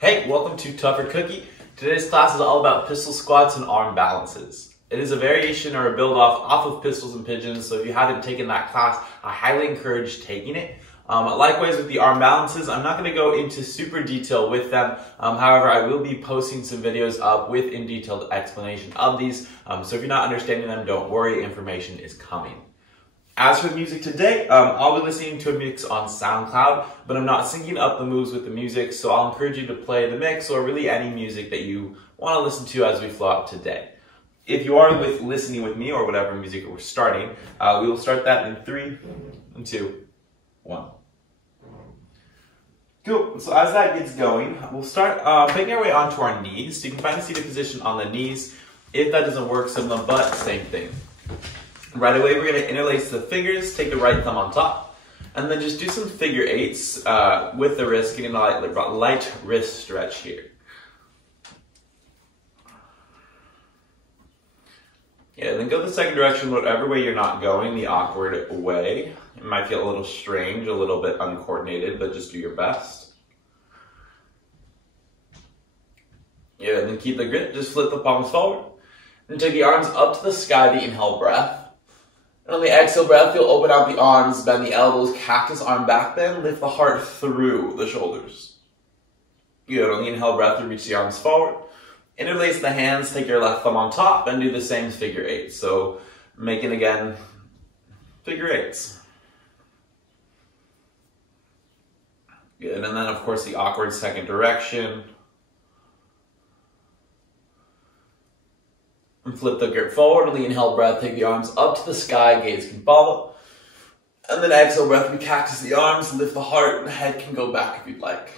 Hey, welcome to Tougher Cookie. Today's class is all about pistol squats and arm balances. It is a variation or a build-off of pistols and pigeons, so if you haven't taken that class, I highly encourage taking it. Likewise with the arm balances, I'm not going to go into super detail with them. However, I will be posting some videos up with in detailed explanation of these. So if you're not understanding them, don't worry, information is coming. As for the music today, I'll be listening to a mix on SoundCloud, but I'm not syncing up the moves with the music, so I'll encourage you to play the mix or really any music that you want to listen to as we flow out today. If you are listening with me or whatever music we're starting, we will start that in 3, 2, 1. Cool, so as that gets going, we'll start making our way onto our knees. So you can find a seated position on the knees. If that doesn't work, sit on the butt, same thing. Right away, we're going to interlace the fingers, take the right thumb on top, and then just do some figure eights with the wrist, getting a light wrist stretch here. Yeah, then go the second direction, whatever way you're not going, the awkward way. It might feel a little strange, a little bit uncoordinated, but just do your best. Yeah, and then keep the grip, just flip the palms forward, and take the arms up to the sky, the inhale breath. And on the exhale breath, you'll open out the arms, bend the elbows, cactus arm back bend, lift the heart through the shoulders. Good. On the inhale breath, you reach the arms forward. Interlace the hands, take your left thumb on top, and do the same figure eight. So making again figure eights. Good. And then of course the awkward second direction. And flip the grip forward on the inhale breath, take the arms up to the sky, gaze can follow. And then exhale breath, we cactus the arms, lift the heart, and head can go back if you'd like.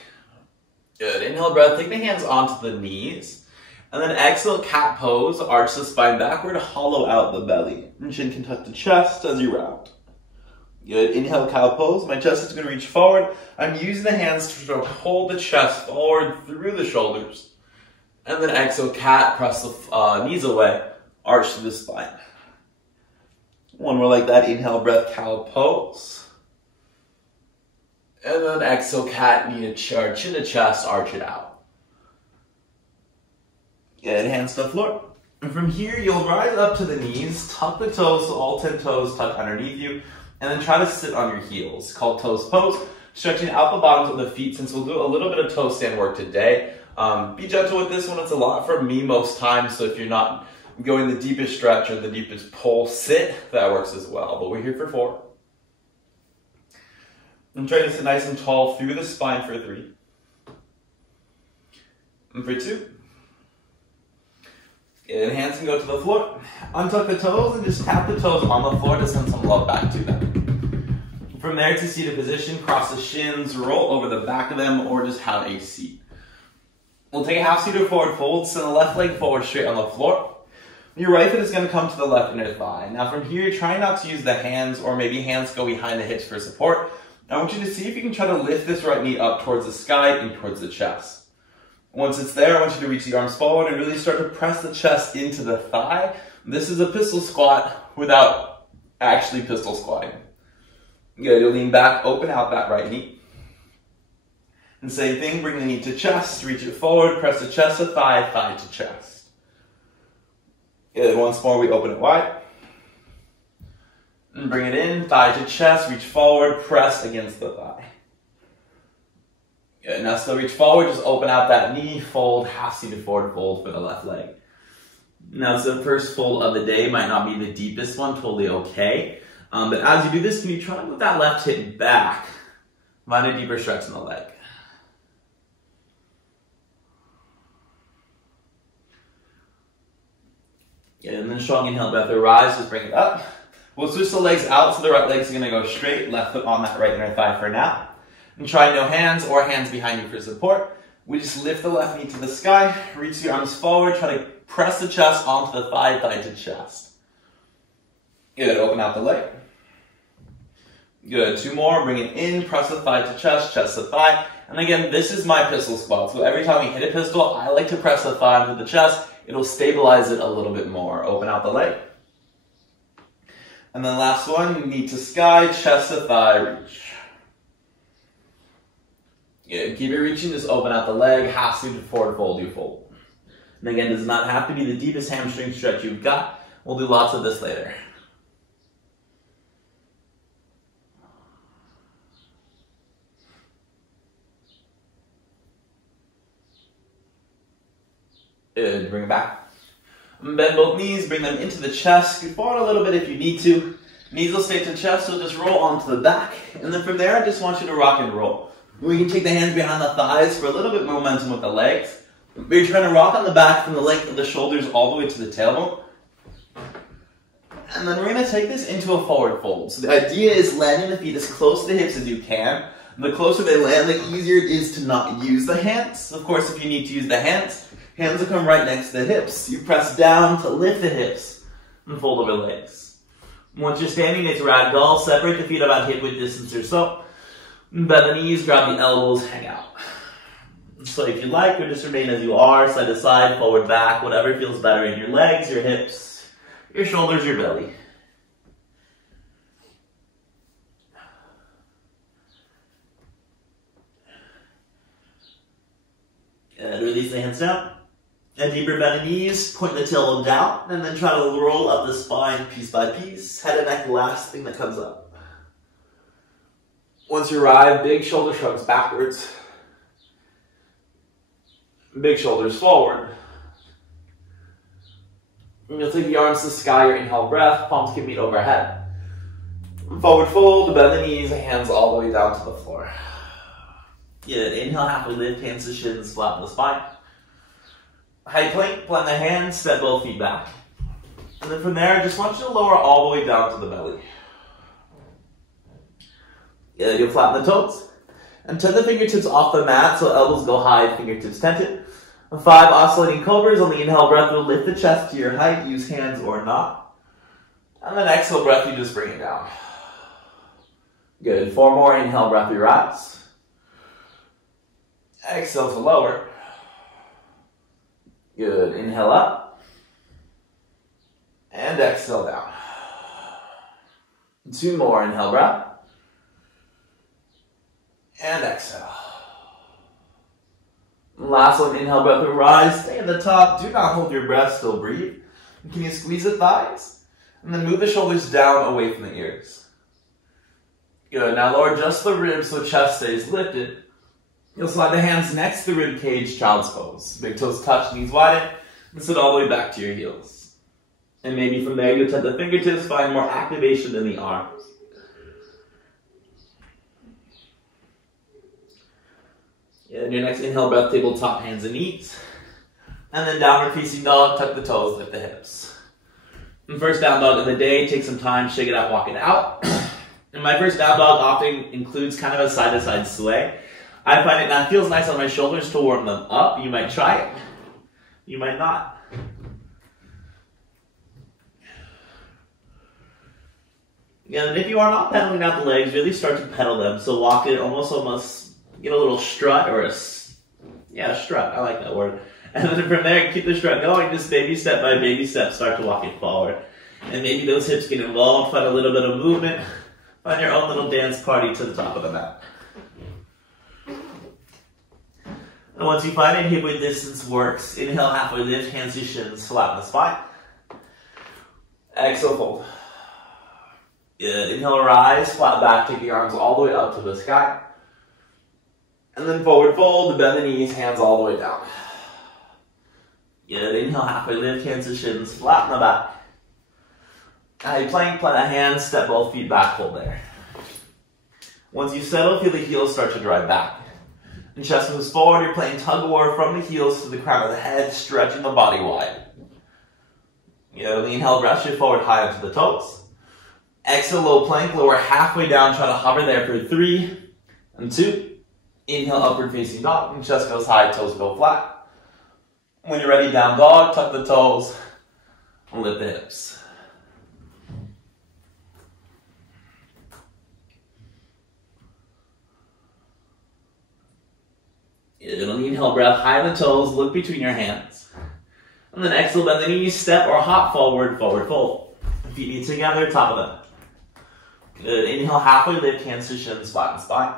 Good. Inhale breath, take the hands onto the knees. And then exhale, cat pose, arch the spine backward, hollow out the belly. And chin can touch the chest as you round. Good. Inhale, cow pose. My chest is going to reach forward. I'm using the hands to hold the chest forward through the shoulders. And then exhale, cat, press the knees away, arch to the spine. One more like that. Inhale, breath, cow pose. And then exhale, cat, knee to chin to chest, arch it out. Good, hands to the floor. And from here, you'll rise up to the knees, tuck the toes, so all 10 toes tuck underneath you, and then try to sit on your heels, called toes pose, stretching out the bottoms of the feet, since we'll do a little bit of toe stand work today. Be gentle with this one. It's a lot for me most times, so if you're not going the deepest stretch or the deepest pull sit, that works as well. But we're here for 4. I'm trying to sit nice and tall through the spine for 3. And for 2. And hands can go to the floor. Untuck the toes and just tap the toes on the floor to send some love back to them. From there to seated position, cross the shins, roll over the back of them, or just have a seat. We'll take a half-seated forward fold, send the left leg forward straight on the floor. Your right foot is going to come to the left inner thigh. Now from here, try not to use the hands, or maybe hands go behind the hips for support. I want you to see if you can try to lift this right knee up towards the sky and towards the chest. Once it's there, I want you to reach the arms forward and really start to press the chest into the thigh. This is a pistol squat without actually pistol squatting. Good, you'll lean back, open out that right knee. And same thing, bring the knee to chest, reach it forward, press the chest to thigh, thigh to chest. Good, once more, we open it wide. And bring it in, thigh to chest, reach forward, press against the thigh. Good, now still reach forward, just open out that knee, fold, half-seated forward fold for the left leg. Now, so the first fold of the day might not be the deepest one, totally okay. But as you do this, can you try to move that left hip back? Find a deeper stretch in the leg. And then strong inhale breath, rise, just bring it up. We'll switch the legs out, so the right leg's gonna go straight, left foot on that right inner thigh for now. And try no hands or hands behind you for support. We just lift the left knee to the sky, reach the arms forward, try to press the chest onto the thigh, thigh to chest. Good, open out the leg. Good, 2 more, bring it in, press the thigh to chest, chest to thigh. And again, this is my pistol squat, so every time we hit a pistol, I like to press the thigh onto the chest. It'll stabilize it a little bit more. Open out the leg. And then last one, knee to sky, chest to thigh, reach. Good. Keep it reaching, just open out the leg, half sleeve to forward fold, you fold. And again, does not have to be the deepest hamstring stretch you've got. We'll do lots of this later. Good. Bring it back. Bend both knees, bring them into the chest. Scoot forward a little bit if you need to. Knees will stay to chest, so just roll onto the back. And then from there, I just want you to rock and roll. We can take the hands behind the thighs for a little bit more momentum with the legs. But you're trying to rock on the back from the length of the shoulders all the way to the tailbone. And then we're going to take this into a forward fold. So the idea is landing the feet as close to the hips as you can. The closer they land, the easier it is to not use the hands. Of course, if you need to use the hands will come right next to the hips. You press down to lift the hips and fold over the legs. Once you're standing, it's ragdoll. Separate the feet about hip width distance or so. Bend the knees, grab the elbows, hang out. So if you like, or just remain as you are, side to side, forward, back, whatever feels better in your legs, your hips, your shoulders, your belly. And release the hands down. A deeper bend of knees, point the tailbone down, and then try to roll up the spine piece by piece. Head and neck, last thing that comes up. Once you arrive, big shoulder shrugs backwards. Big shoulders forward. And you'll take the arms to the sky, your inhale breath, palms can meet overhead. Forward fold, bend the knees, hands all the way down to the floor. Good. Inhale, halfway lift, hands to shins, flatten the spine. High plank, plant the hands, step both feet back. And then from there, I just want you to lower all the way down to the belly. Good. You'll flatten the toes. And turn the fingertips off the mat so elbows go high, fingertips tented. 5 oscillating cobras. On the inhale breath, we'll lift the chest to your height, use hands or not. And then exhale breath, you just bring it down. Good. 4 more. Inhale breath, you rise. Exhale to lower. Good. Inhale up. And exhale down. 2 more. Inhale breath. And exhale. Last one, inhale breath, rise, stay at the top. Do not hold your breath, still breathe. And can you squeeze the thighs? And then move the shoulders down away from the ears. Good. Now lower just the ribs so chest stays lifted. You'll slide the hands next to the rib cage, child's pose. Big toes touch, knees widen, and sit all the way back to your heels. And maybe from there you'll tap the fingertips, find more activation in the arms. And your next inhale breath, tabletop, hands and knees. And then downward facing dog, tuck the toes, lift the hips. And first down dog of the day, take some time, shake it out, walk it out. And my first down dog often includes kind of a side-to-side sway. I find it that feels nice on my shoulders to warm them up. You might try it. You might not. And if you are not pedaling out the legs, really start to pedal them. So walk it almost get a little strut or a strut. I like that word. And then from there, keep the strut going. Just baby step by baby step, start to walk it forward. And maybe those hips get involved. Find a little bit of movement. Find your own little dance party to the top of the mat. And once you find it, hip width distance works. Inhale, halfway lift, hands to shins, flatten the spine. Exhale, fold. Good. Inhale, rise, flat back, take the arms all the way up to the sky. And then forward fold, bend the knees, hands all the way down. Good. Inhale, halfway lift, hands to shins, flatten the back. High plank, plant the hands, step both feet back, hold there. Once you settle, feel the heels start to drive back. And chest moves forward, you're playing tug of war from the heels to the crown of the head, stretching the body wide. Good. Inhale, rest your forward high onto the toes. Exhale, low plank, lower halfway down, try to hover there for 3 and 2. Inhale, upward facing dog, and chest goes high, toes go flat. When you're ready, down dog, tuck the toes, and lift the hips. It'll inhale, breath, high on the toes, look between your hands. And then exhale, bend the knees, step or hop forward, forward fold. Feet meet together, top of them. Good. Inhale, halfway lift, hands to shins, spot and spine.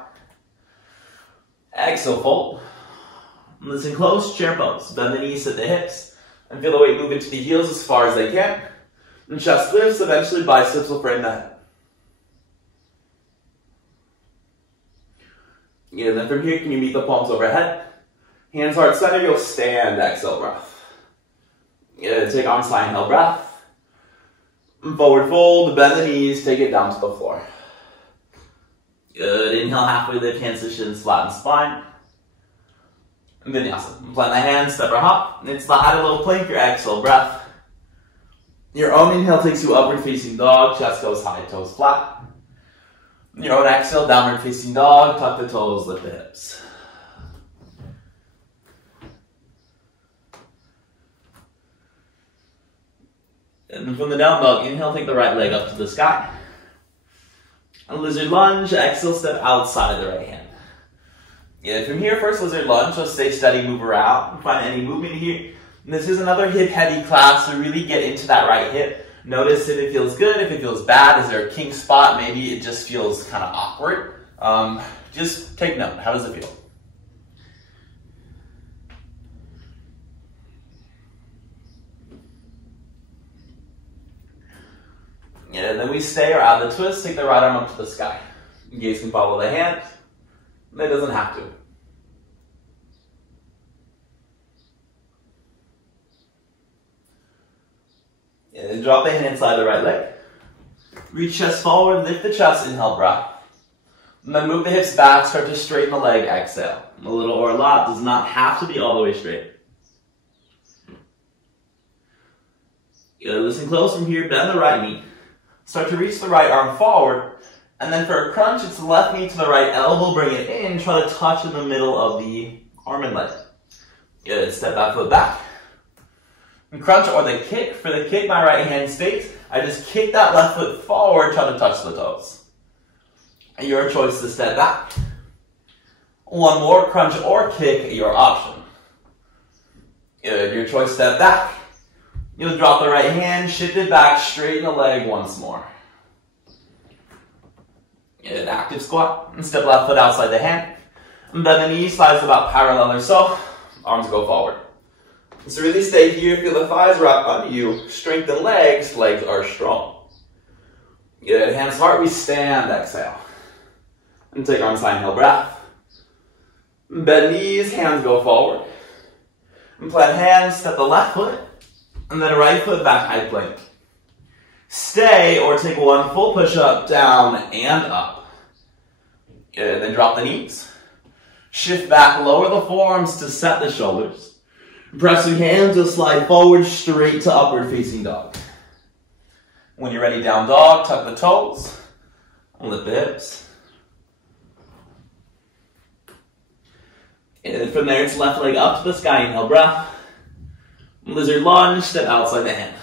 Exhale, fold. Listen close, chair pose. Bend the knees at the hips and feel the weight move into the heels as far as they can. And chest lifts, eventually biceps will frame the head. And then from here, can you meet the palms overhead? Hands heart center, you'll stand, exhale breath. Take arms high, inhale breath. Forward fold, bend the knees, take it down to the floor. Good, inhale, halfway lift, hands to shins, flatten spine. And vinyasa. Plant the hands, step or hop. It's the add a little plank, your exhale breath. Your own inhale takes you upward facing dog, chest goes high, toes flat. Your own exhale, downward facing dog, tuck the toes, lift the hips. And from the down dog, inhale, take the right leg up to the sky. A lizard lunge, exhale, step outside of the right hand. From here, first lizard lunge, so stay steady, move around, find any movement here. And this is another hip heavy class, so really get into that right hip. Notice if it feels good, if it feels bad, is there a kink spot? Maybe it just feels kind of awkward. Just take note, how does it feel? And then we stay or out of the twist, take the right arm up to the sky. Gaze can follow the hand. It doesn't have to. And drop the hand inside the right leg. Reach chest forward, lift the chest, inhale, breath. And then move the hips back, start to straighten the leg, exhale. A little or a lot does not have to be all the way straight. Listen close from here, bend the right knee. Start to reach the right arm forward. And then for a crunch, it's the left knee to the right elbow, bring it in, try to touch in the middle of the arm and leg. Good, step that foot back. And crunch or the kick. For the kick, my right hand stays. I just kick that left foot forward, try to touch the toes. And your choice to step back. One more, crunch or kick, your option. Good, your choice, step back. You'll drop the right hand, shift it back, straighten the leg once more. Good, active squat. And step left foot outside the hand. And bend the knee, slides about parallel or so. Arms go forward. So really stay here, feel the thighs wrap under you. Strengthen legs, legs are strong. Good, hands heart, we stand, exhale. And take arms high, inhale, breath. Bend knees, hands go forward. And plant hands, step the left foot. And then right foot back, high plank. Stay or take one full push up, down and up. Good, then drop the knees. Shift back, lower the forearms to set the shoulders. Pressing hands to slide forward, straight to upward facing dog. When you're ready, down dog, tuck the toes, lift the hips. And from there, it's left leg up to the sky, inhale, breath. Lizard lunge, step outside the hand.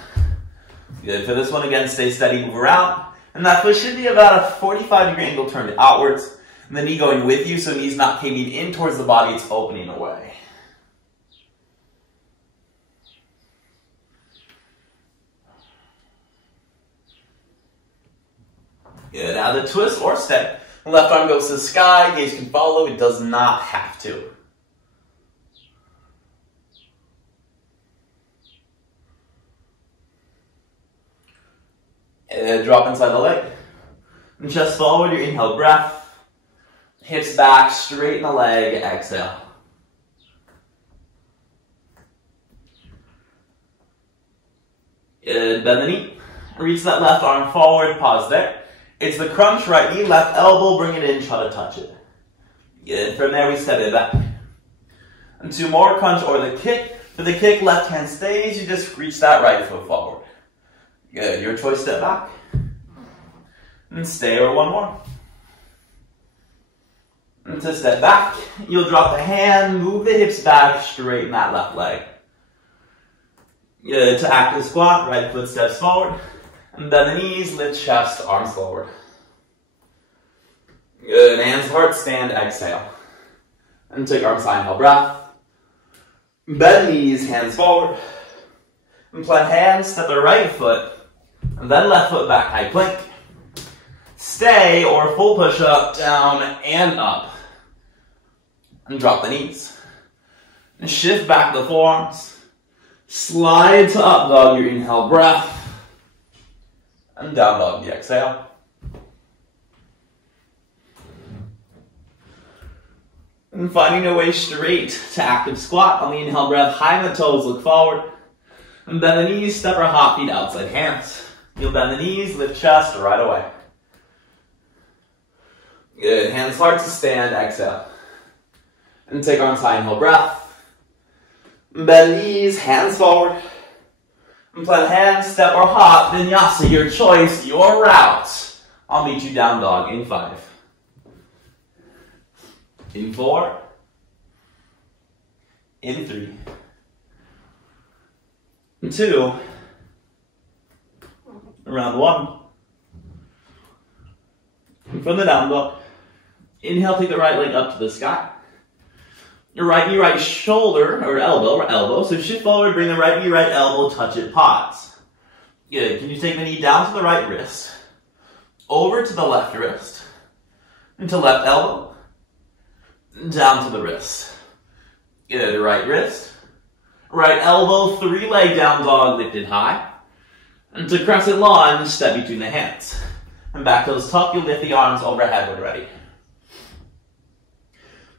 Good, for this one, again, stay steady, move around. And that foot should be about a 45-degree angle turned outwards. And the knee going with you, so knee's not caving in towards the body, it's opening away. Good, now the twist or step. Left arm goes to the sky, gaze can follow, it does not have to. And drop inside the leg. And chest forward, your inhale, breath. Hips back, straighten the leg, exhale. Good, bend the knee. Reach that left arm forward, pause there. It's the crunch, right knee, left elbow, bring it in, try to touch it. Good, from there we step it back. And two more, crunch or the kick. For the kick, left hand stays, you just reach that right foot forward. Good, your choice, step back. And stay, or one more. And to step back, you'll drop the hand, move the hips back, straighten that left leg. Good, to active squat, right foot steps forward. And bend the knees, lift chest, arms forward. Good, hands heart, stand, exhale. And take arms high, inhale, breath. Bend knees, hands forward. And plant hands, step the right foot. And then left foot back, high plank. Stay or full push up, down and up. And drop the knees. And shift back the forearms. Slide to up dog, your inhale breath. And down dog, the exhale. And finding your way straight to active squat. On the inhale breath, high in the toes, look forward. And bend the knees, step or hop, feet outside hands. You'll bend the knees, lift chest right away. Good, hands start to stand, exhale. And take arms high, inhale breath. Bend knees, hands forward. And plant hands, step or hop, vinyasa, your choice, your route. I'll meet you down dog in 5. In 4. In 3. In 2. Around 1. And from the down dog, inhale, take the right leg up to the sky. Your right knee, right shoulder, or elbow. So shift forward, bring the right knee, right elbow, touch it, pause. Good. Can you take the knee down to the right wrist, over to the left wrist, into left elbow, down to the wrist. Good. Right wrist, right elbow, 3 leg down dog, lifted high. And to crescent lunge, step between the hands. And back toes tuck, you lift the arms overhead when ready.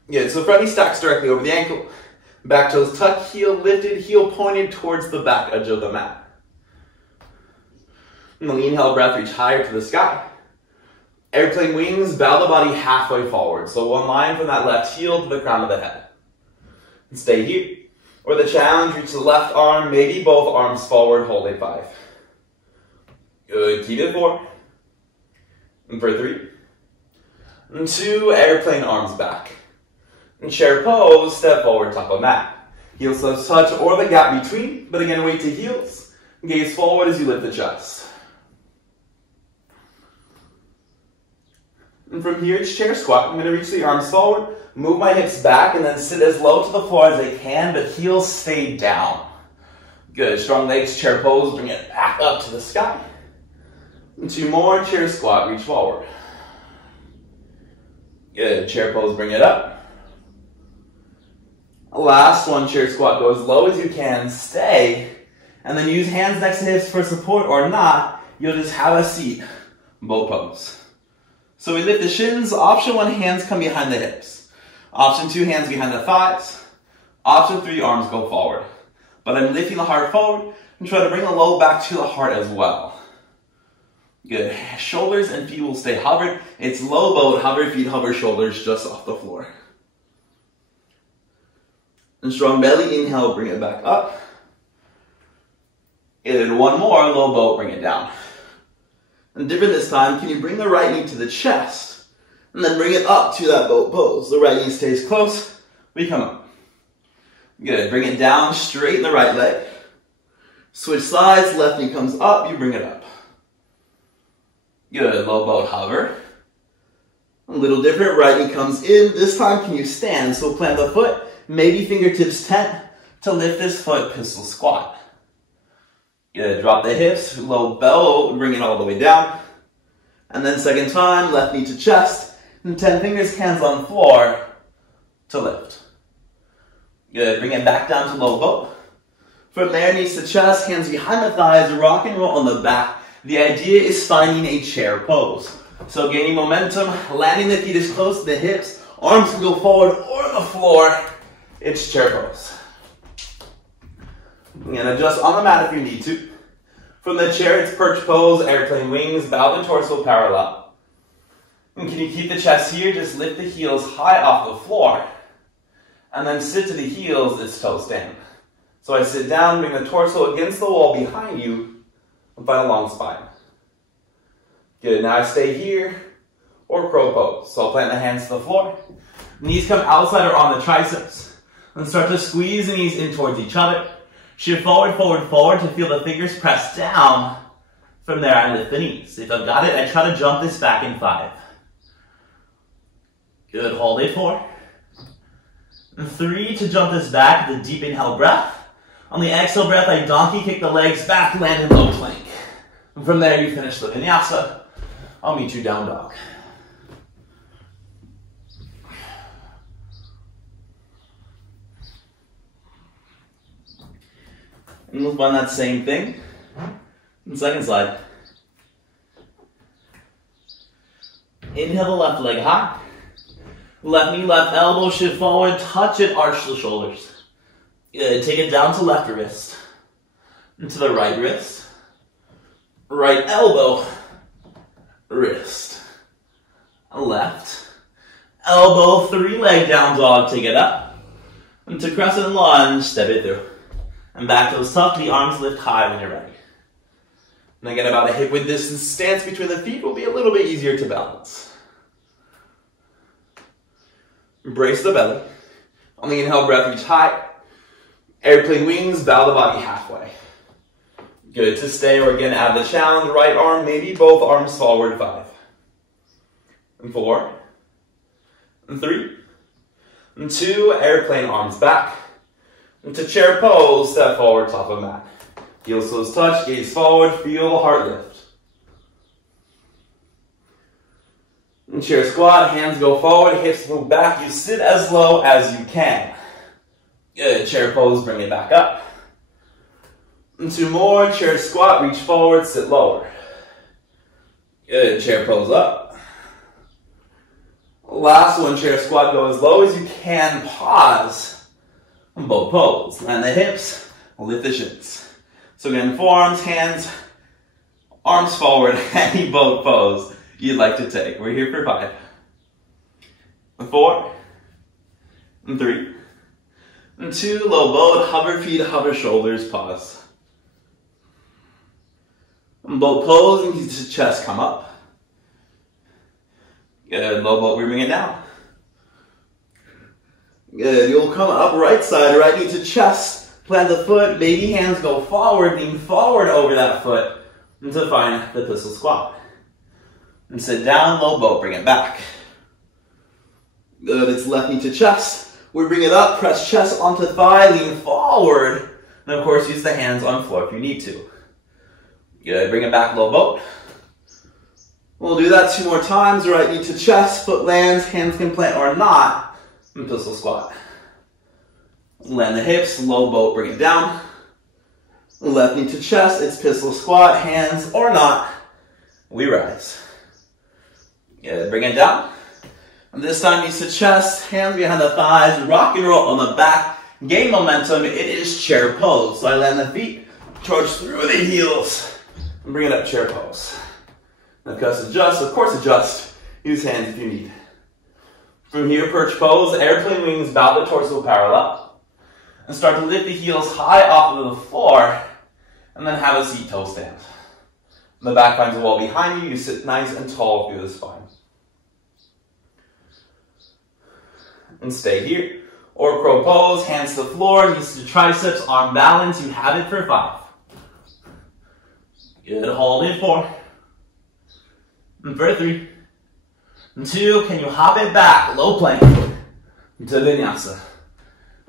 Good, so front knee stacks directly over the ankle. Back toes tucked, heel lifted, heel pointed towards the back edge of the mat. And the inhale breath, reach higher to the sky. Airplane wings, bow the body halfway forward. So one line from that left heel to the crown of the head. And stay here. Or the challenge, reach the left arm, maybe both arms forward, holding 5. Good, keep it 4. And for 3. And 2, airplane arms back. And chair pose, step forward, top of mat. Heel toes touch or the gap between, but again, weight to heels. Gaze forward as you lift the chest. And from here, it's chair squat. I'm going to reach the arms forward, move my hips back, and then sit as low to the floor as I can, but heels stay down. Good, strong legs, chair pose, bring it back up to the sky. And 2 more, chair squat, reach forward. Good, chair pose, bring it up. Last one, chair squat, go as low as you can, stay, and then use hands next to hips for support or not, you'll just have a seat, bow pose. So we lift the shins, option 1, hands come behind the hips. Option 2, hands behind the thighs. Option 3, arms go forward. But I'm lifting the heart forward and try to bring the low back to the heart as well. Good, shoulders and feet will stay hovered. It's low boat, hover feet, hover shoulders just off the floor. And strong belly, inhale, bring it back up. And then 1 more, low boat, bring it down. And different this time, can you bring the right knee to the chest? And then bring it up to that boat pose. The right knee stays close, we come up. Good, bring it down, straighten the right leg. Switch sides, left knee comes up, you bring it up. Good, low boat, hover. A little different, right knee comes in. This time, can you stand? So plant the foot. Maybe fingertips tent to lift this foot, pistol squat. Good, drop the hips, low bow, bring it all the way down. And then second time, left knee to chest, and 10 fingers, hands on floor to lift. Good, bring it back down to low bow. From there, knees to chest, hands behind the thighs, rock and roll on the back. The idea is finding a chair pose. So gaining momentum, landing the feet as close to the hips, arms can go forward or the floor. It's chair pose. And adjust on the mat if you need to. From the chair, it's perch pose, airplane wings, bow the torso parallel. And can you keep the chest here? Just lift the heels high off the floor. And then sit to the heels, it's toe stand. So I sit down, bring the torso against the wall behind you, and find a long spine. Good, now I stay here, or crow pose. So I'll plant the hands to the floor. Knees come outside or on the triceps. And start to squeeze the knees in towards each other. Shift forward, forward, forward to feel the fingers press down. From there, I lift the knees. If I've got it, I try to jump this back in 5. Good, hold it 4. And 3 to jump this back, the deep inhale breath. On the exhale breath, I donkey kick the legs back, land in low plank. And from there, you finish the vinyasa. I'll meet you down dog. And we'll find that same thing. And second slide. Inhale the left leg high. Left knee, left elbow, shift forward, touch it, arch the shoulders. Good, take it down to left wrist. Into the right wrist. Right elbow, wrist. Left. Elbow, 3-leg down dog, take it up. Into crescent lunge, step it through. And back toes tuck, the arms lift high when you're ready. And again, about a hip width distance stance between the feet will be a little bit easier to balance. Brace the belly. On the inhale breath, reach high. Airplane wings, bow the body halfway. Good to stay, or again, add the challenge. Right arm, maybe both arms forward, 5. And 4. And 3. And 2, airplane arms back. Into chair pose, step forward, top of mat. Heels toes touch, gaze forward, feel heart lift. And chair squat, hands go forward, hips move back. You sit as low as you can. Good, chair pose, bring it back up. And 2 more, chair squat, reach forward, sit lower. Good, chair pose up. Last one, chair squat, go as low as you can, pause. Boat pose, land the hips, lift the shins. So again, forearms, hands, arms forward, any boat pose you'd like to take. We're here for 5. And 4. And 3. And 2, low boat, hover feet, hover shoulders, pause. And boat pose, and the chest come up. Good, low boat, we bring it down. Good, you'll come up right side, right knee to chest, plant the foot, baby hands go forward, lean forward over that foot, and to find the pistol squat. And sit down, low boat, bring it back. Good, it's left knee to chest. We bring it up, press chest onto thigh, lean forward, and of course use the hands on floor if you need to. Good, bring it back, low boat. We'll do that 2 more times, right knee to chest, foot lands, hands can plant or not. And pistol squat. Land the hips, low boat, bring it down. Left knee to chest, it's pistol squat, hands or not, we rise. Good, bring it down. And this time knees to chest, hands behind the thighs, rock and roll on the back, gain momentum, it is chair pose. So I land the feet, charge through the heels, and bring it up, chair pose. Now adjust, of course adjust, use hands if you need. From here, perch pose, airplane wings, bow the torso parallel. And start to lift the heels high off of the floor, and then have a seat toe stand. The back finds a wall behind you, you sit nice and tall through the spine. And stay here. Or crow pose, hands to the floor, knees to triceps, arm balance, you have it for 5. Good, hold it 4. And for 3. And 2, can you hop it back, low plank, to vinyasa.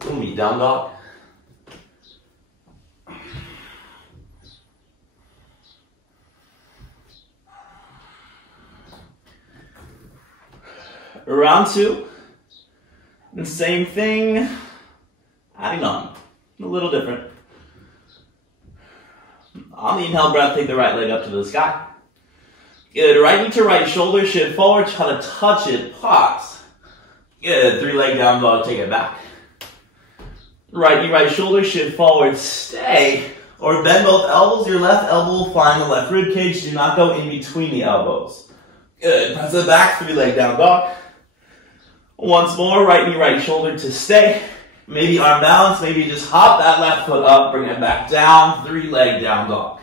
Umi, down dog. Round 2, and same thing, adding on, a little different. On the inhale breath, take the right leg up to the sky. Good, right knee to right shoulder, shift forward, try to touch it, pause. Good, 3-leg down dog, take it back. Right knee, right shoulder, shift forward, stay. Or bend both elbows, your left elbow will find the left rib cage, do not go in between the elbows. Good, press it back, 3-leg down dog. Once more, right knee, right shoulder to stay. Maybe arm balance, maybe just hop that left foot up, bring it back down, 3-leg down dog.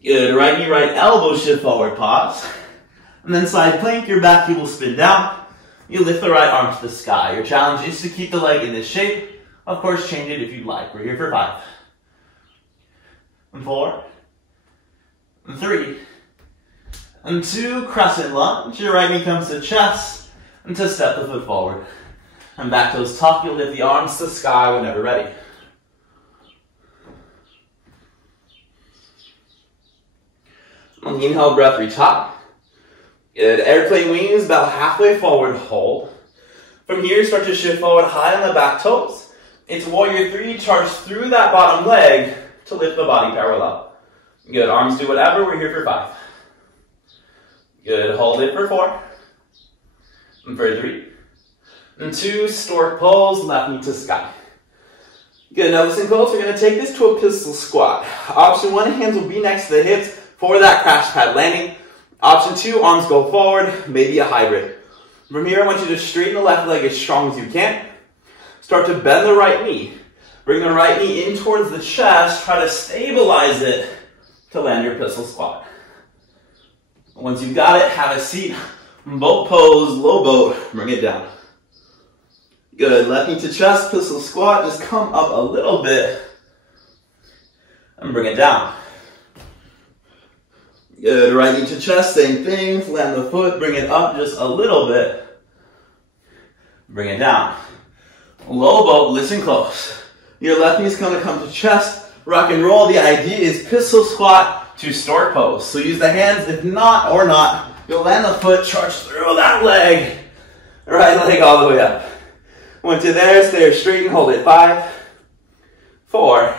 Good, right knee, right elbow, shift forward, pause. And then side plank, your back heel will spin down. You lift the right arm to the sky. Your challenge is to keep the leg in this shape. Of course, change it if you'd like. We're here for 5. And 4. And 3. And 2, crescent lunge. Your right knee comes to chest. And to step the foot forward. And back toes tuck, you'll lift the arms to the sky whenever ready. On the inhale breath, reach high. Good, airplane wings, about halfway forward, hold. From here, start to shift forward high on the back toes. It's warrior three, charge through that bottom leg to lift the body parallel. Good, arms do whatever, we're here for 5. Good, hold it for 4. And for 3. And 2, stork pose, left knee to sky. Good, now listen close, we're gonna take this to a pistol squat. Option 1, hands will be next to the hips for that crash pad landing. Option 2, arms go forward, maybe a hybrid. From here, I want you to straighten the left leg as strong as you can. Start to bend the right knee. Bring the right knee in towards the chest. Try to stabilize it to land your pistol squat. Once you've got it, have a seat. Boat pose, low boat, bring it down. Good, left knee to chest, pistol squat. Just come up a little bit and bring it down. Good, right knee to chest, same thing. Land the foot, bring it up just a little bit. Bring it down. Low boat, listen close. Your left knee is going to come to chest, rock and roll. The idea is pistol squat to stork pose. So use the hands, if not, you'll land the foot, charge through that leg. Right leg all the way up. Once you're there, stay straight and hold it. 5, 4,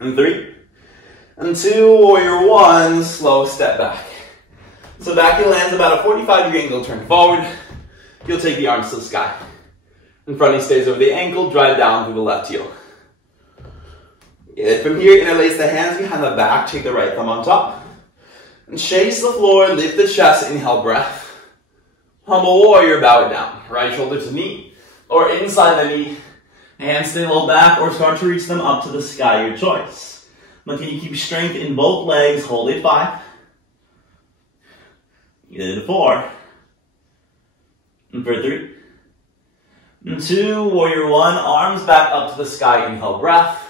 and 3, and 2, warrior 1, slow step back. So back heel lands about a 45-degree angle, turn forward. You'll take the arms to the sky. In front knee stays over the ankle, drive down through the left heel. Good. From here, interlace the hands behind the back, take the right thumb on top. And chase the floor, lift the chest, inhale breath. Humble warrior, bow it down. Right shoulder to knee, or inside the knee. Hands stay low back, or start to reach them up to the sky, your choice. But can you keep strength in both legs? Hold it. 5. Good. 4. And for 3. And 2, warrior 1, arms back up to the sky, inhale breath.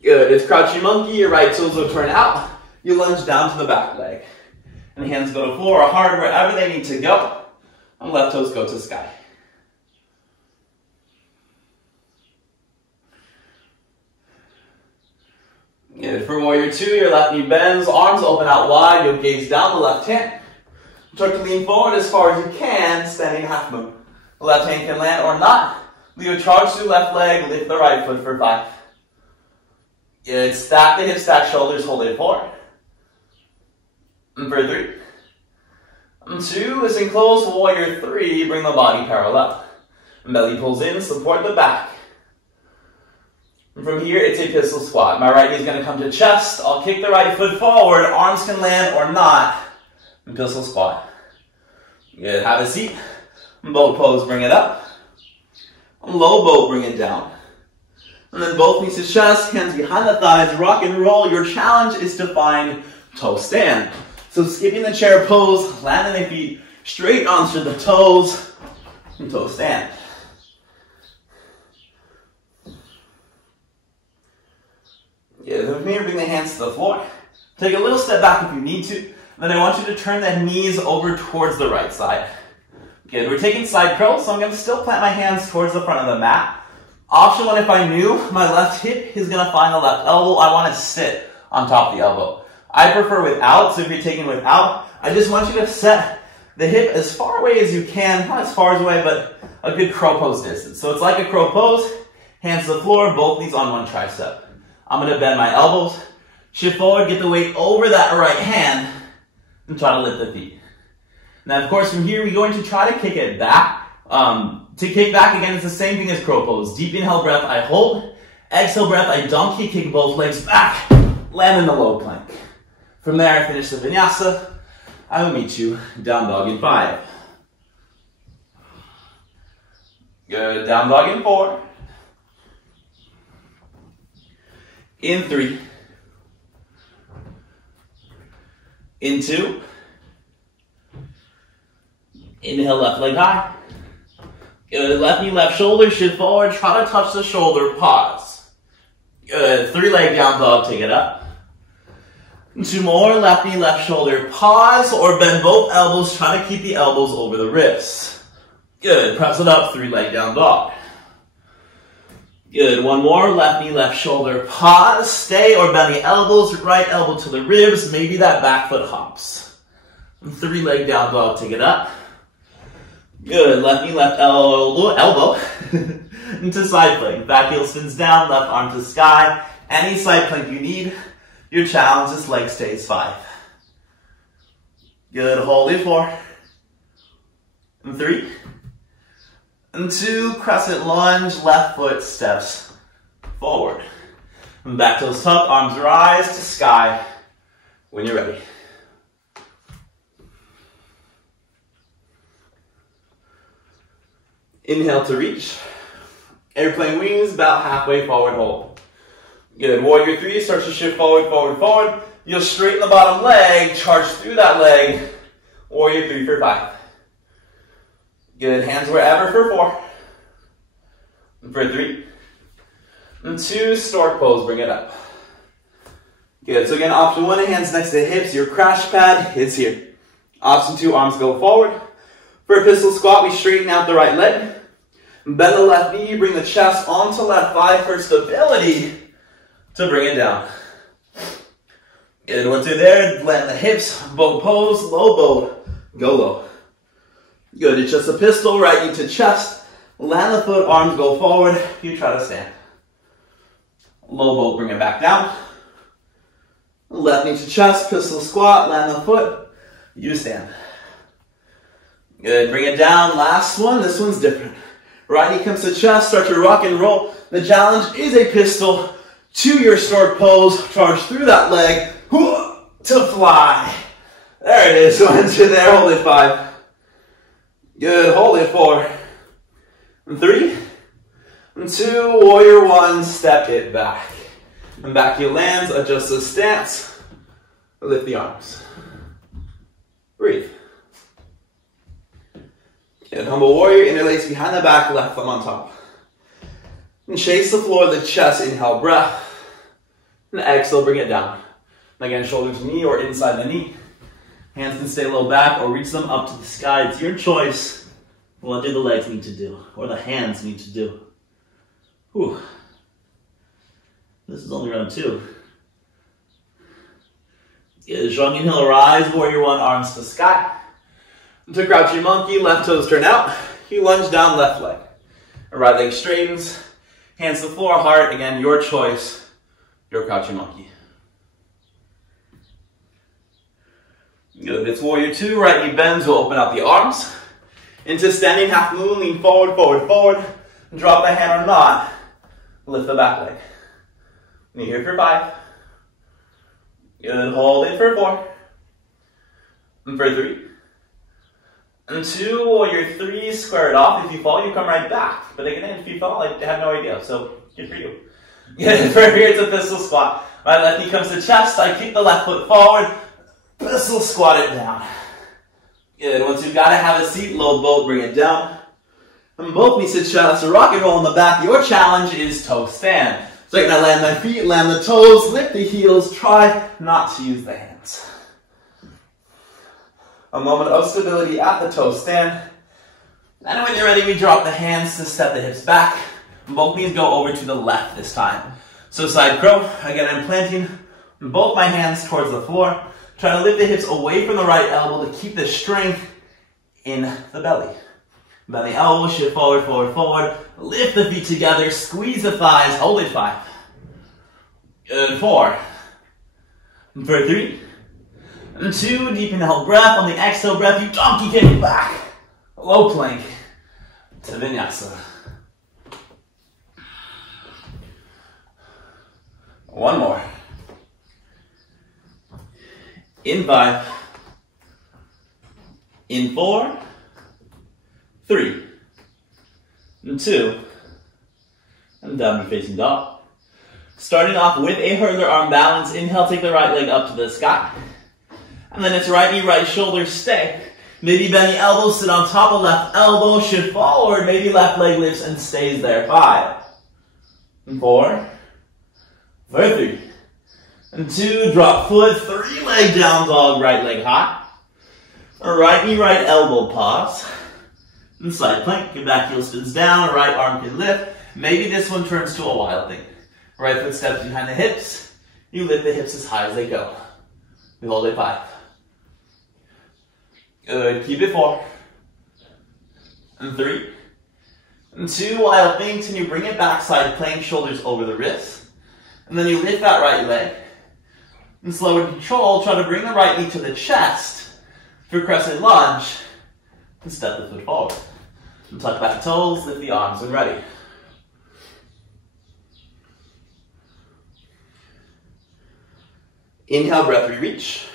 Good, it's crouching monkey, your right toes will turn out. You lunge down to the back leg. And hands go to floor or hard wherever they need to go. And left toes go to sky. Good, for warrior 2, your left knee bends, arms open out wide, you'll gaze down the left hand. Start to lean forward as far as you can, standing half moon. The left hand can land or not. Leave a charge through left leg, lift the right foot for 5. Good, stack the hips, stack shoulders, hold it 4. And for 3. And 2, listen close, warrior 3, bring the body parallel. Belly pulls in, support the back. And from here, it's a pistol squat. My right knee is going to come to chest. I'll kick the right foot forward, arms can land or not. And pistol squat. Good, have a seat. Boat pose, bring it up. Low boat, bring it down. And then both knees to chest, hands behind the thighs, rock and roll. Your challenge is to find toe stand. So skipping the chair pose, landing the feet straight onto the toes, and toe stand. Yeah, then from here, bring the hands to the floor. Take a little step back if you need to. Then I want you to turn the knees over towards the right side. Good, we're taking side curls, so I'm going to still plant my hands towards the front of the mat. Option 1, if I knew my left hip is going to find the left elbow, I want to sit on top of the elbow. I prefer without, so if you're taking without, I just want you to set the hip as far away as you can, not as far away, but a good crow pose distance. So it's like a crow pose, hands to the floor, both knees on one tricep. I'm going to bend my elbows, shift forward, get the weight over that right hand, and try to lift the feet. Now, of course, from here, we're going to try to kick it back. To kick back, again, it's the same thing as crow pose. Deep inhale breath, I hold. Exhale breath, I donkey kick both legs back. Land in the low plank. From there, I finish the vinyasa. I will meet you down dog in 5. Good, down dog in 4. In 3. In 2. Inhale, left leg high. Good, left knee, left shoulder, shift forward, try to touch the shoulder, pause. Good, 3 leg down dog, take it up. 2 more, left knee, left shoulder, pause, or bend both elbows, try to keep the elbows over the wrists. Good, press it up, 3 leg down dog. Good, 1 more, left knee, left shoulder, pause, stay, or bend the elbows, right elbow to the ribs, maybe that back foot hops. 3 leg down dog, take it up. Good, left knee, left elbow, into side plank. Back heel spins down, left arm to sky. Any side plank you need. Your challenge is leg stays 5. Good, hold it 4. And 3. And 2, crescent lunge, left foot steps forward. And back toes tuck, arms rise to sky when you're ready. Inhale to reach. Airplane wings, about halfway forward hold. Good, warrior 3 starts to shift forward, forward, forward. You'll straighten the bottom leg, charge through that leg. Warrior 3 for 5. Good, hands wherever for 4. And for 3. And 2, stork pose, bring it up. Good, so again, option 1, hands next to the hips, your crash pad is here. Option 2, arms go forward. For a pistol squat, we straighten out the right leg. Bend the left knee, bring the chest onto left thigh for stability to bring it down. Good, once you're there, land the hips, bow pose, low bow, go low. Good, it's just a pistol, right knee to chest, land the foot, arms go forward, you try to stand. Low bow, bring it back down. Left knee to chest, pistol squat, land the foot, you stand. Good, bring it down, last one, this one's different. Right knee comes to chest, start to rock and roll. The challenge is a pistol to your stork pose, charge through that leg, to fly. There it is, once you're there, hold it 5. Good, hold it 4. And 3. And 2, warrior 1, step it back. And back heel lands, adjust the stance, lift the arms. Breathe. Good, humble warrior, interlace behind the back, left thumb on top. And chase the floor, the chest, inhale, breath. And exhale, bring it down. And again, shoulder to knee or inside the knee. Hands can stay low back or reach them up to the sky. It's your choice. What do the legs need to do? Or the hands need to do? Whew. This is only round 2. Good, strong inhale, rise, warrior 1, arms to sky. To crouching monkey, left toes turn out. You lunge down, left leg. Right leg straightens. Hands to the floor, heart. Again, your choice. Your crouching monkey. Good. It's warrior 2. Right knee bends. We'll open out the arms. Into standing half moon. Lean forward, forward, forward. Drop the hand or not. Lift the back leg. Knee here for 5. Good. Hold it for 4. And for 3. And 2, warrior 3, square it off. If you fall, you come right back. But again, if you fall, I have no idea. So, good for you. Good, for here, it's a pistol squat. Right left knee comes to chest. I kick the left foot forward. Pistol squat it down. Good, once you've got to have a seat, low boat, bring it down. And both knees to chest, so rock and roll in the back. Your challenge is toe stand. So I'm going to land my feet, land the toes, lift the heels. Try not to use the hands. A moment of stability at the toe stand. And when you're ready, we drop the hands to step the hips back. Both knees go over to the left this time. So side crow. Again, I'm planting both my hands towards the floor. Try to lift the hips away from the right elbow to keep the strength in the belly. Bend the elbow, shift forward, forward, forward. Lift the feet together, squeeze the thighs, hold it 5. Good, 4. And for 3. And 2, deep inhale breath. On the exhale breath, you donkey kick back. Low plank to vinyasa. One more. In 5. In 4. 3. And 2. And downward facing dog. Starting off with a hurler arm balance. Inhale, take the right leg up to the sky. And then it's right knee, right shoulder, stay. Maybe bend the elbow, sit on top of left elbow, shift forward. Maybe left leg lifts and stays there. 5. And 4. For 3. And 2, drop foot, 3 leg down dog, right leg high. Right knee, right elbow, pause. And side plank, your back heel spins down, right arm can lift. Maybe this one turns to a wild thing. Right foot steps behind the hips. You lift the hips as high as they go. We hold it 5. Good, keep it 4. And 3. And 2 wild things, and you bring it back side plank, shoulders over the wrist. And then you lift that right leg. And slow and control, try to bring the right knee to the chest for crescent lunge. And step the foot forward. And tuck back toes, lift the arms when ready. Inhale, breath, re-reach.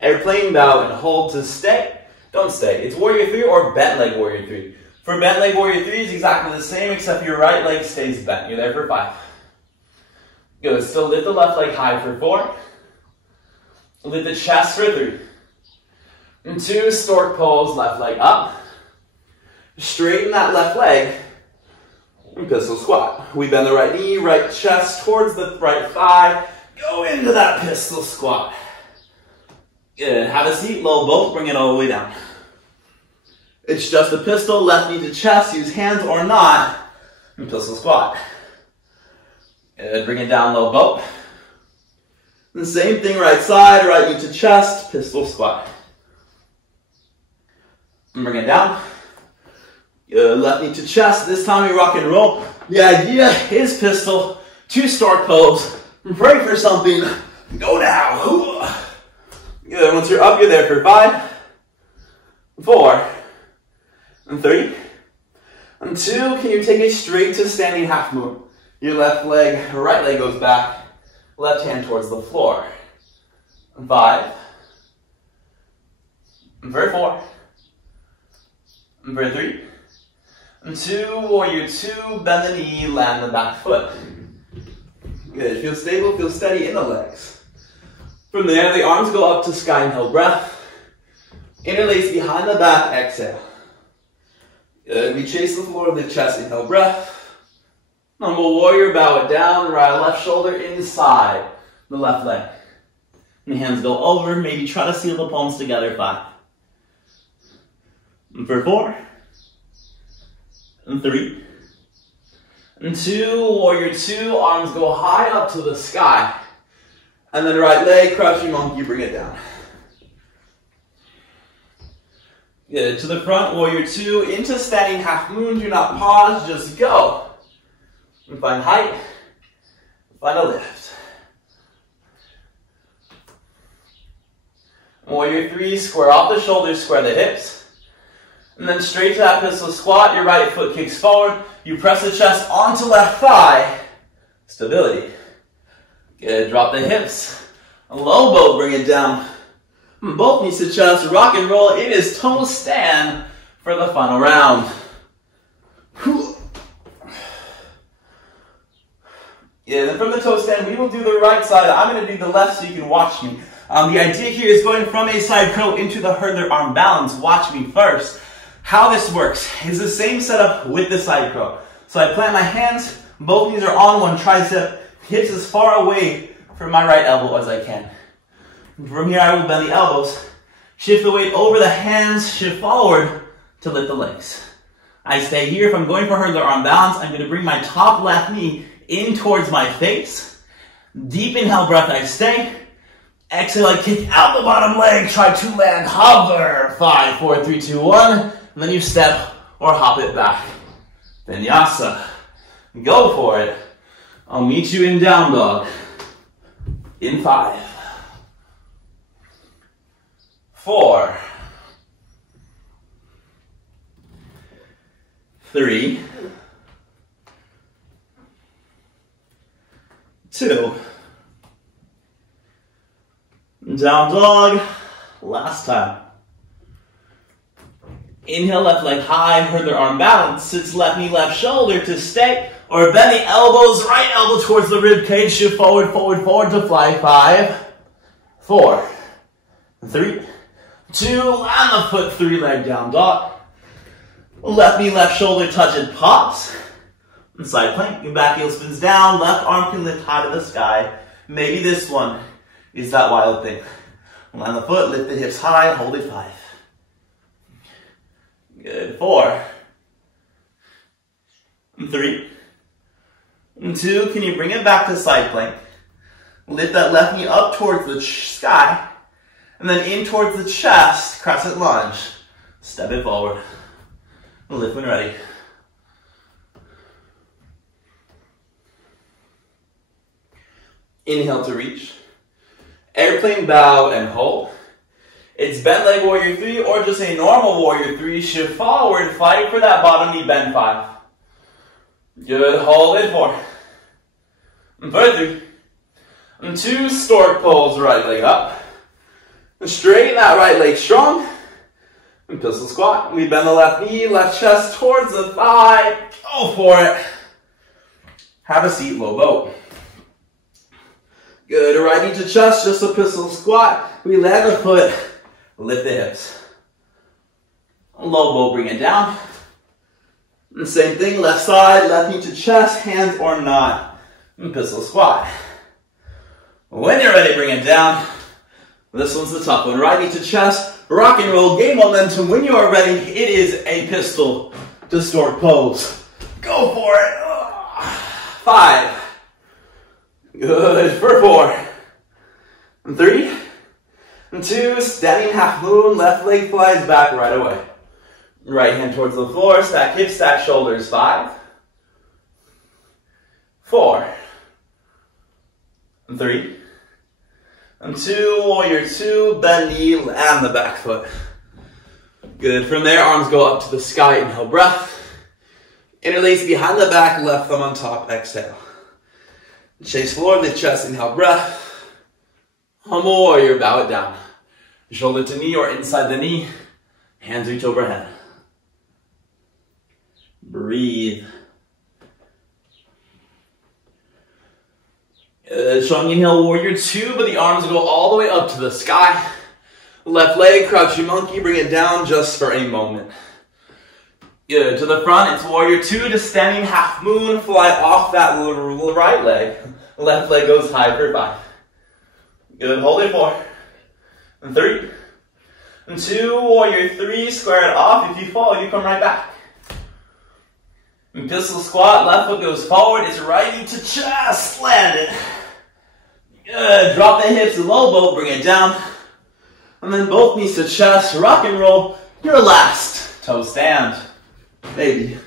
Airplane bow and hold to stay. Don't stay. It's warrior 3 or bent leg warrior 3. For bent leg warrior 3 is exactly the same except your right leg stays bent. You're there for 5. Good. Still lift the left leg high for 4. Lift the chest for 3. And 2, stork pose, left leg up. Straighten that left leg. And pistol squat. We bend the right knee, right chest towards the right thigh. Go into that pistol squat. Good. Have a seat, low boat, bring it all the way down. It's just a pistol, left knee to chest, use hands or not, and pistol squat. Good. Bring it down, low boat. The same thing, right side, right knee to chest, pistol squat. And bring it down. Good. Left knee to chest, this time we rock and roll. The idea is pistol, 2 stork pose, pray for something, go now. Good. Once you're up, you're there for 5, 4, and 3, and 2. Can you take a straight to standing half moon? Your left leg, right leg goes back, left hand towards the floor. And 5, and for 4, and for 3, and 2. Warrior 2, bend the knee, land the back foot. Good. Feel stable, feel steady in the legs. From there, the arms go up to sky, inhale, breath. Interlace behind the back, exhale. Good. We chase the floor of the chest, inhale, breath. Humble warrior, bow it down, right left shoulder inside the left leg. And the hands go over, maybe try to seal the palms together, 5. And for 4. And 3. And 2, warrior 2, arms go high up to the sky. And then right leg, crouching monkey, bring it down. Good. To the front, warrior 2, into standing half moon. Do not pause, just go. And find height, find a lift. Warrior 3, square off the shoulders, square the hips. And then straight to that pistol squat, your right foot kicks forward. You press the chest onto left thigh. Stability. Good. Drop the hips. A low boat, bring it down. Both knees to chest, rock and roll. It is toe stand for the final round. Yeah, then from the toe stand, we will do the right side. I'm going to do the left so you can watch me. The idea here is going from a side curl into the hurdler arm balance. Watch me first. How this works is the same setup with the side curl. So I plant my hands, both knees are on one tricep, hips as far away from my right elbow as I can. From here I will bend the elbows, shift the weight over the hands, shift forward to lift the legs. I stay here. If I'm going for hurdler arm balance, I'm going to bring my top left knee in towards my face. Deep inhale breath, I stay. Exhale, I kick out the bottom leg, try to land, hover. 5, 4, 3, 2, 1. And then you step or hop it back. Vinyasa. Go for it. I'll meet you in down dog. In 5, 4, 3, 2, down dog, last time. Inhale, left leg high, hurdler arm balance, sits left knee, left shoulder to stay, or bend the elbows, right elbow towards the rib cage, shift forward, forward, forward to fly. 5, 4, 3, 2, land the foot, 3 leg down dog. Left knee, left shoulder, touch it, pops. And side plank, your back heel spins down, left arm can lift high to the sky. Maybe this one is that wild thing. Land the foot, lift the hips high, hold it. 5. Good. 4, 3, 2. Can you bring it back to side plank? Lift that left knee up towards the sky, and then in towards the chest, crescent lunge. Step it forward. Lift when ready. Inhale to reach. Airplane bow and hold. It's bent leg warrior 3 or just a normal warrior 3. Shift forward, fight for that bottom knee bend 5. Good, hold it 4. And for 3. And 2 stork pose, right leg up. And straighten that right leg strong. And pistol squat. We bend the left knee, left chest towards the thigh. Go for it. Have a seat, low boat. Good, right knee to chest, just a pistol squat. We land the foot, lift the hips. Low boat, bring it down. And same thing, left side, left knee to chest, hands or not. And pistol squat. When you're ready, bring it down. This one's the tough one. Right knee to chest, rock and roll, gain momentum. When you are ready, it is a pistol to stork pose. Go for it. 5. Good, for 4. And 3. And 2, standing half moon, left leg flies back right away. Right hand towards the floor, stack hips, stack shoulders. 5. 4. And 3. And 2, warrior 2, bend knee and the back foot. Good, from there, arms go up to the sky, inhale breath. Interlace behind the back, left thumb on top, exhale. Chase forward, lift chest, inhale breath. Humble warrior, bow it down. Shoulder to knee or inside the knee. Hands reach overhead. Breathe. Strong inhale, warrior 2, but the arms go all the way up to the sky. Left leg, crouching monkey, bring it down just for a moment. Good, to the front, it's warrior 2 to standing half moon, fly off that right leg. Left leg goes high for 5. Good, hold it 4. And 3. And 2, warrior 3, square it off. If you fall, you come right back. And pistol squat, left foot goes forward, it's right knee to chest, land it. Good, drop the hips, low boat, bring it down. And then both knees to chest, rock and roll, your last toe stand. Maybe.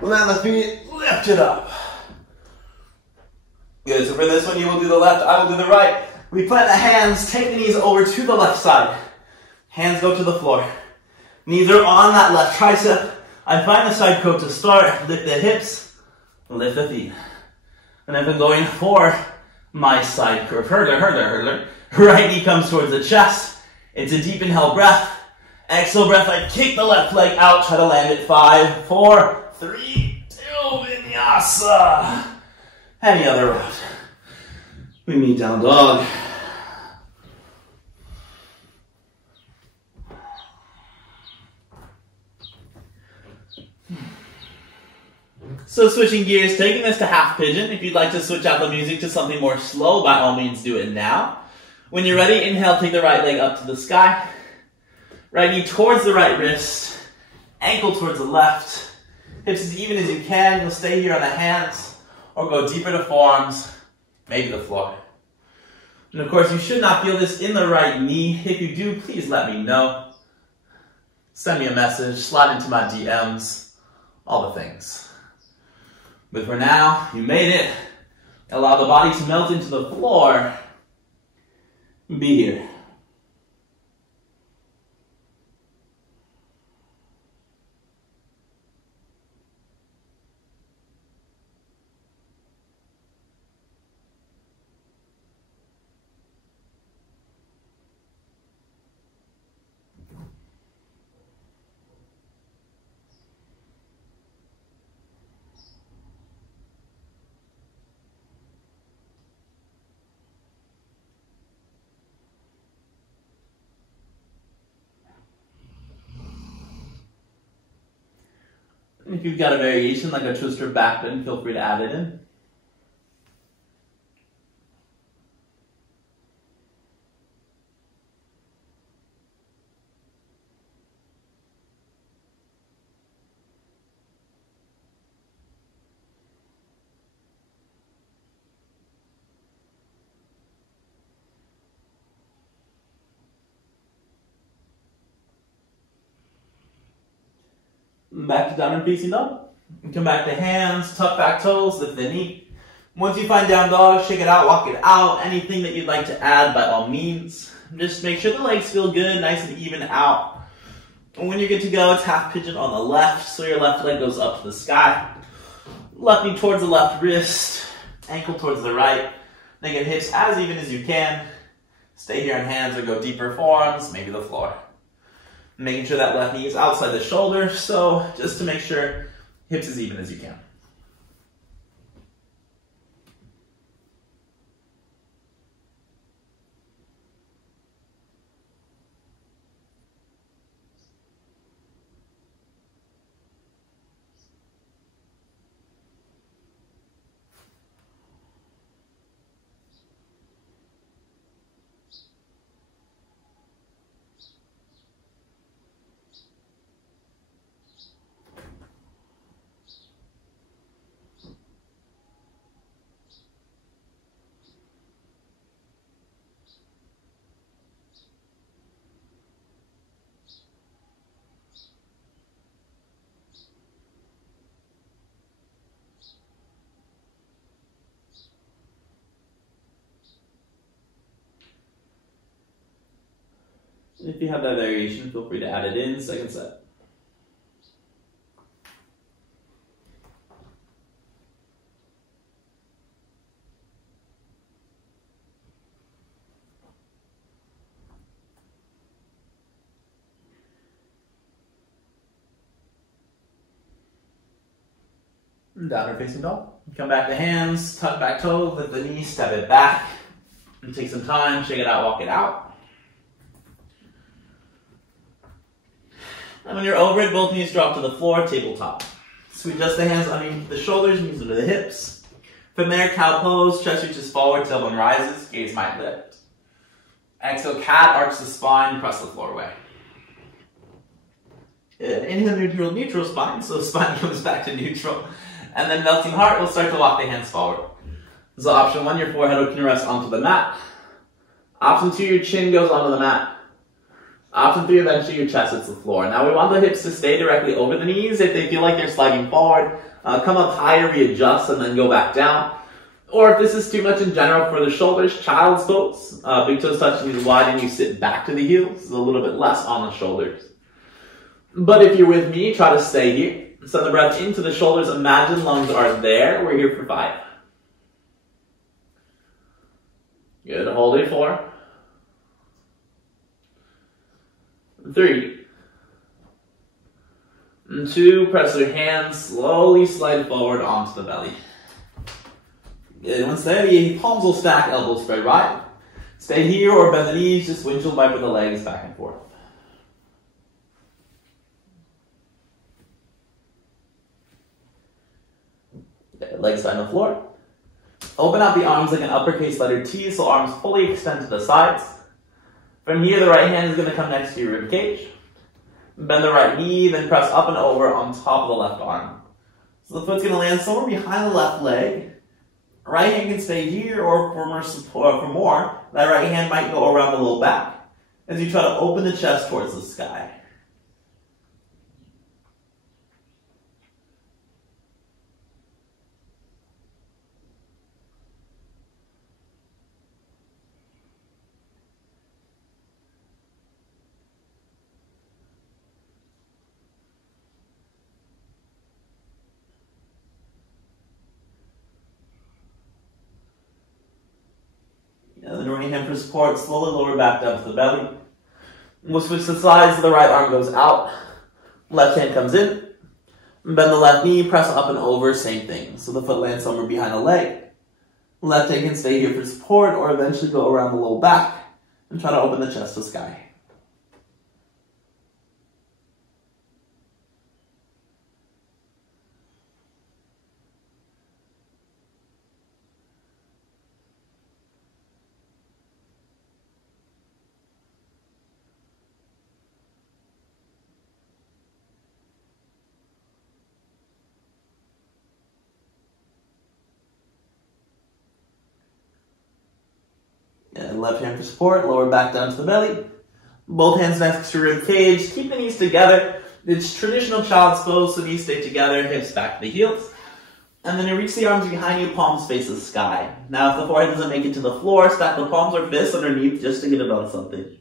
Land the feet, lift it up. Good, so for this one you will do the left, I will do the right. We plant the hands, take the knees over to the left side. Hands go to the floor. Knees are on that left tricep. I find the side crow to start, lift the hips, lift the feet. And I've been going for my side curve. Hurdler. Right knee comes towards the chest. It's a deep inhale breath. Exhale breath, I kick the left leg out, try to land it. 5, 4, 3, 2, vinyasa. Any other route. We meet down dog. So switching gears, taking this to half pigeon. If you'd like to switch out the music to something more slow, by all means do it now. When you're ready, inhale, take the right leg up to the sky. Right knee towards the right wrist. Ankle towards the left. Hips as even as you can. You'll stay here on the hands or go deeper to forearms, maybe the floor. And of course, you should not feel this in the right knee. If you do, please let me know. Send me a message, slide into my DMs, all the things. But for now, you made it. Allow the body to melt into the floor. Be here. If you've got a variation like a twist or back bend, feel free to add it in. Back to downward facing dog. And come back to hands, tuck back toes, lift the knee. Once you find down dog, shake it out, walk it out. Anything that you'd like to add, by all means. Just make sure the legs feel good, nice and even out. And when you're good to go, it's half pigeon on the left, so your left leg goes up to the sky. Left knee towards the left wrist, ankle towards the right. Then get hips as even as you can. Stay here on hands or go deeper forearms, maybe the floor. Making sure that left knee is outside the shoulder, so just to make sure hips as even as you can. If you have that variation, feel free to add it in. Second set. Downward facing dog. Come back to hands, tuck back toe, lift the knee, step it back. And take some time, shake it out, walk it out. And when you're over it, both knees drop to the floor, tabletop. So adjust the hands underneath the shoulders, knees under the hips. From there, cow pose, chest reaches forward, tailbone rises, gaze might lift. Exhale, cat, arch the spine, press the floor away. Inhale, neutral spine, so spine comes back to neutral. And then melting heart, we'll start to walk the hands forward. So option 1, your forehead can rest onto the mat. Option 2, your chin goes onto the mat. Option 3, eventually your chest hits the floor. Now we want the hips to stay directly over the knees. If they feel like they're sliding forward, come up higher, readjust, and then go back down. Or if this is too much in general for the shoulders, child's pose. Big toes touch knees wide and you sit back to the heels. A little bit less on the shoulders. But if you're with me, try to stay here. Send the breath into the shoulders. Imagine lungs are there. We're here for 5. Good. Hold it 4. 3. 2. Press your hands. Slowly slide forward onto the belly. Good. When steady, palms will stack, elbows spread wide. Stay here or bend the knees. Just windshield wiper the legs back and forth. Legs on the floor. Open out the arms like an uppercase letter T, so arms fully extend to the sides. From here, the right hand is going to come next to your rib cage. Bend the right knee, then press up and over on top of the left arm. So the foot's going to land somewhere behind the left leg. Right hand can stay here, or for more support, that right hand might go around the low back as you try to open the chest towards the sky. And then right hand for support, slowly lower back down to the belly. We'll switch the sides, so the right arm goes out. Left hand comes in. Bend the left knee, press up and over, same thing. So the foot lands somewhere behind the leg. Left hand can stay here for support or eventually go around the low back and try to open the chest to sky. And left hand for support, lower back down to the belly. Both hands next to rib cage. Keep the knees together. It's traditional child's pose, so knees stay together, hips back to the heels. And then you reach the arms behind you, palms face the sky. Now if the forehead doesn't make it to the floor, stack the palms or fists underneath just to get it on something.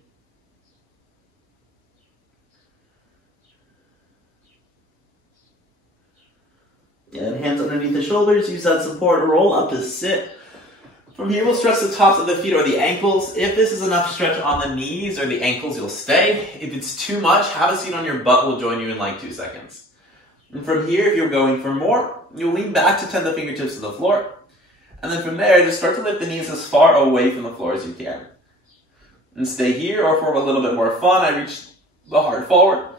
And hands underneath the shoulders, use that support, roll up to sit. From here, we'll stretch the tops of the feet or the ankles. If this is enough stretch on the knees or the ankles, you'll stay. If it's too much, have a seat on your butt. We'll join you in like 2 seconds. And from here, if you're going for more, you'll lean back to tend the fingertips to the floor. And then from there, just start to lift the knees as far away from the floor as you can. And stay here, or for a little bit more fun, I reach the heart forward.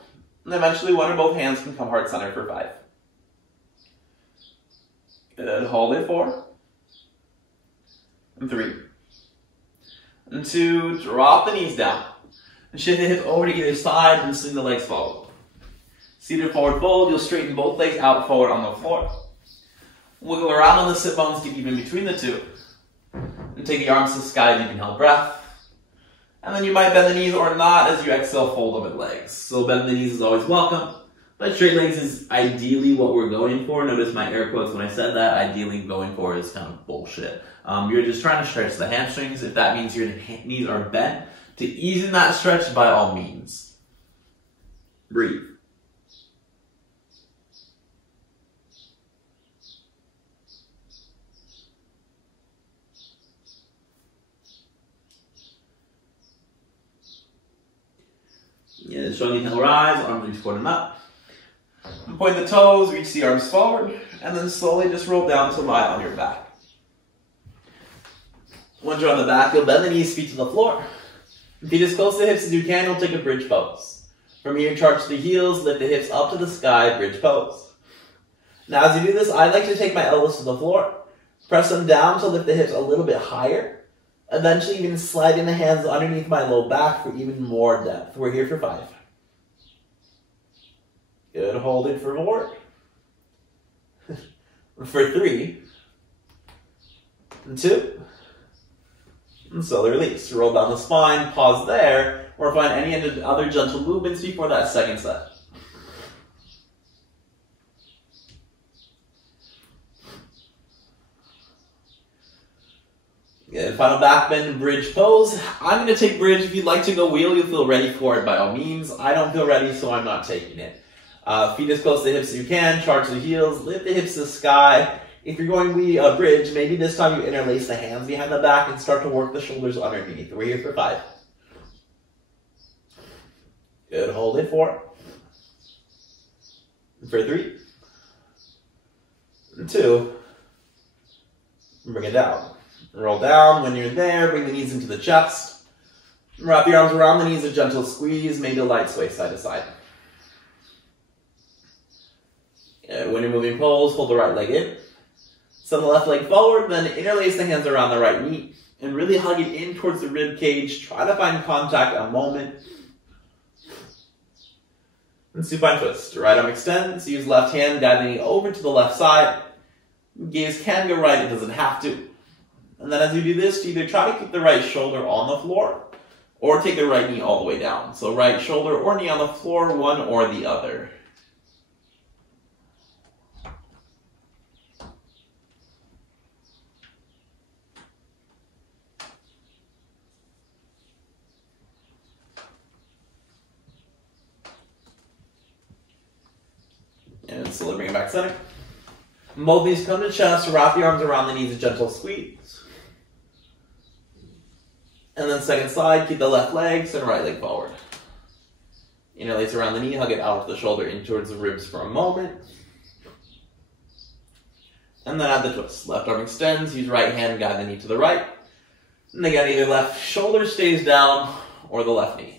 And eventually, one or both hands can come heart center for 5. Good, hold it 4. And 3. And 2, drop the knees down. And shift the hip over to either side and swing the legs forward. Seated forward fold, you'll straighten both legs out forward on the floor. Wiggle around on the sit bones to keep in between the two. And take the arms to the sky, deep inhale breath. And then you might bend the knees or not as you exhale, fold over the legs. So bend the knees is always welcome. But straight legs is ideally what we're going for. Notice my air quotes when I said that. Ideally going for is kind of bullshit. You're just trying to stretch the hamstrings. If that means your knees are bent, to ease in that stretch, by all means. Breathe. Yeah, showing the inhale, rise, arms reach forward and up. Point the toes, reach the arms forward, and then slowly just roll down to lie on your back. Once you're on the back, you'll bend the knees, feet to the floor. Feet as close to the hips as you can, you'll take a bridge pose. From here, charge the heels, lift the hips up to the sky, bridge pose. Now as you do this, I like to take my elbows to the floor, press them down to lift the hips a little bit higher, eventually even sliding the hands underneath my low back for even more depth. We're here for 5. Good, hold it for 4. For 3. And 2. And slowly release. Roll down the spine, pause there, or find any other gentle movements before that second set. Good, final back bend, bridge pose. I'm going to take bridge. If you'd like to go wheel, you'll feel ready for it by all means. I don't feel ready, so I'm not taking it. Feet as close to the hips as you can, charge the heels, lift the hips to the sky. If you're going bridge, maybe this time you interlace the hands behind the back and start to work the shoulders underneath. We're here for 5. Good, hold it 4. For 3. And 2. And bring it down. Roll down. When you're there, bring the knees into the chest. Wrap your arms around the knees, a gentle squeeze, maybe a light sway side to side. When you're moving pose, hold the right leg in. Send the left leg forward, then interlace the hands around the right knee and really hug it in towards the rib cage. Try to find contact a moment. And supine twist. Right arm extends. Use left hand, guide the knee over to the left side. Gaze can go right, it doesn't have to. And then as you do this, either try to keep the right shoulder on the floor or take the right knee all the way down. So right shoulder or knee on the floor, one or the other. And slowly bring it back center. Both knees come to chest, wrap your arms around the knees, a gentle squeeze. And then second side, keep the left leg, send right leg forward. Interlace around the knee, hug it out to the shoulder, in towards the ribs for a moment. And then add the twist. Left arm extends, use right hand, guide the knee to the right. And again, either left shoulder stays down or the left knee.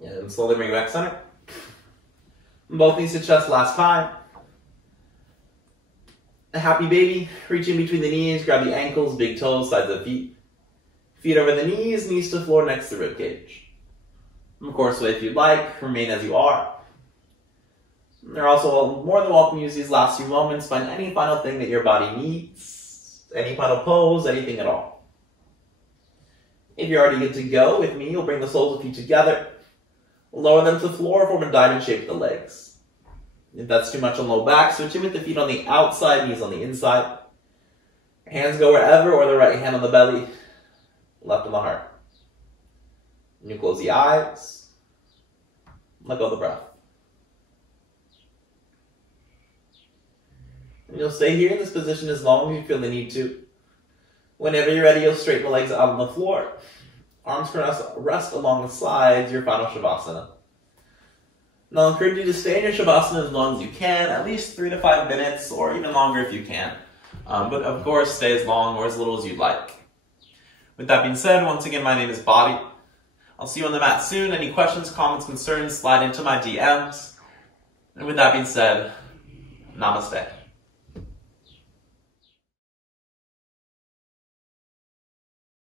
And slowly bring it back center. Both knees to chest last time. A happy baby. Reach in between the knees, grab the ankles, big toes, sides of the feet. Feet over the knees, knees to floor next to rib cage. Of course, if you'd like, remain as you are. You're also more than welcome to use these last few moments, find any final thing that your body needs, any final pose, anything at all. If you're already good to go with me, you'll bring the soles of feet together, lower them to the floor, form a diamond shape with the legs. If that's too much on low back, switch in with the feet on the outside, knees on the inside. Hands go wherever, or the right hand on the belly, left on the heart. And you close the eyes, let go of the breath. And you'll stay here in this position as long as you feel the need to. Whenever you're ready, you'll straighten the legs out on the floor. Arms can rest along the sides, your final Shavasana. Now I'll encourage you to stay in your Shavasana as long as you can, at least 3 to 5 minutes, or even longer if you can. But of course, stay as long or as little as you'd like. With that being said, once again, my name is Bobby. I'll see you on the mat soon. Any questions, comments, concerns, slide into my DMs. And with that being said, namaste.